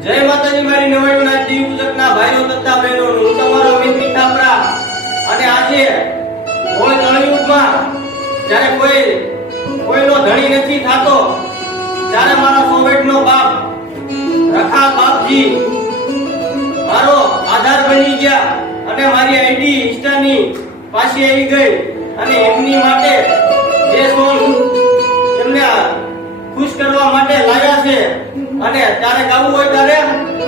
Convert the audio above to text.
જય માતાજી, મારી નવાણું દેવી પૂજકના ભાઈઓ તથા બહેનો હું તમારો વિનતી પિતાપરા અને આજે કોઈ કળયુગમાં જ્યારે કોઈ, કોઈનો ધણી નથી થાતો, ત્યારે મારા સોવેટનો બાપ, રખા બાપજી, મારો આધાર બની ગયા અને મારી આઈડી ઇન્સ્ટાની પાછી આવી ગઈ અને એમની માટે અને ત્યારે ગાવું હોય ત્યારે?